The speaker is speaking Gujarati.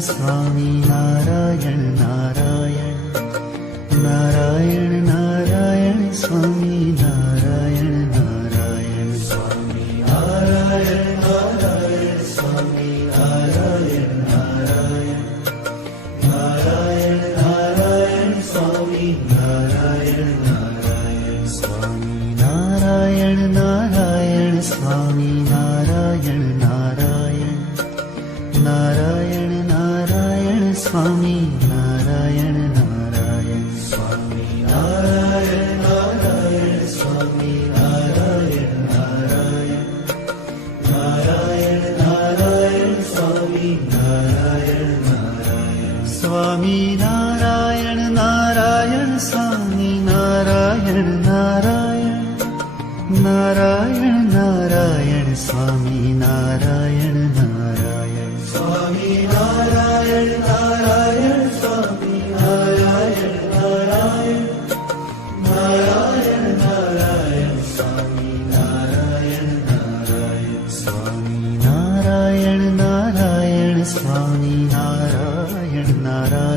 સ્વામી નારાયણ નારાયણ નારાયણ નારાયણ સ્વામી નારાયણ નારાયણ સ્વામી નારાયણ નારાયણ સ્વામી નારાયણ નારાયણ નારાયણ નારાયણ સ્વામી નારાયણ નારાયણ સ્વામી નારાયણ નારાયણ સ્વામી નારાયણ નારાયણ નારાયણ નારાયણ સ્વામી નારાયણ નારાયણ સ્વામી નારાયણ નારાયણ સ્વામી નારાયણ નારાયણ નારાયણ નારાયણ સ્વામી નારાયણ નારાયણ સ્વામી નારાયણ નારાયણ સ્વામી નારાયણ નારાયણ નારાયણ નારાયણ સ્વામી નારાયણ નારાયણ સ્વામી નારાયણ નારાયણ સ્વામી નારાયણ નારાયણ નારાયણ નારાયણ સ્વામી નારાયણ નારાયણ સ્વામી નારાયણ નારાયણ સ્વામી નારાયણ નારાયણ